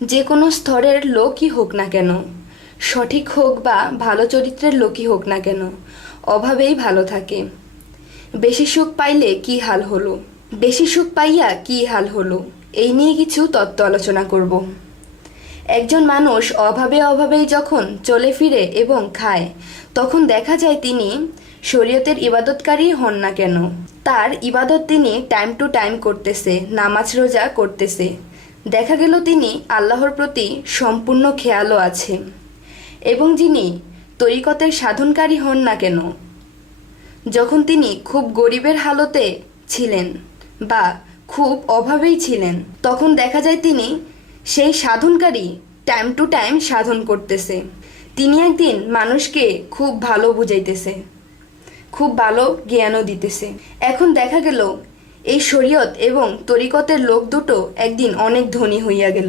যে কোনো স্তরের লোকই হোক না কেন, সঠিক হোক বা ভালো চরিত্রের লোকই হোক না কেন, অভাবেই ভালো থাকে। বেশি সুখ পাইলে কি হাল হলো, বেশি সুখ পাইয়া কি হাল হলো, এই নিয়ে কিছু তত্ত্ব আলোচনা করব। একজন মানুষ অভাবে অভাবেই যখন চলে ফিরে এবং খায়, তখন দেখা যায় তিনি শরীয়তের ইবাদতকারী হন না কেন, তার ইবাদত তিনি টাইম টু টাইম করতেছে, নামাজ রোজা করতেছে। দেখা গেল তিনি আল্লাহর প্রতি সম্পূর্ণ খেয়ালও আছে। এবং যিনি তরিকতের সাধনকারী হন না কেন, যখন তিনি খুব গরিবের হালতে ছিলেন বা খুব অভাবেই ছিলেন, তখন দেখা যায় তিনি সেই সাধনকারী টাইম টু টাইম সাধন করতেছে। তিনি একদিন মানুষকে খুব ভালো বুঝাইতেছে, খুব ভালো জ্ঞানও দিতেছে। এখন দেখা গেল এই শরীয়ত এবং তরিকতের লোক দুটো একদিন অনেক ধনী হইয়া গেল।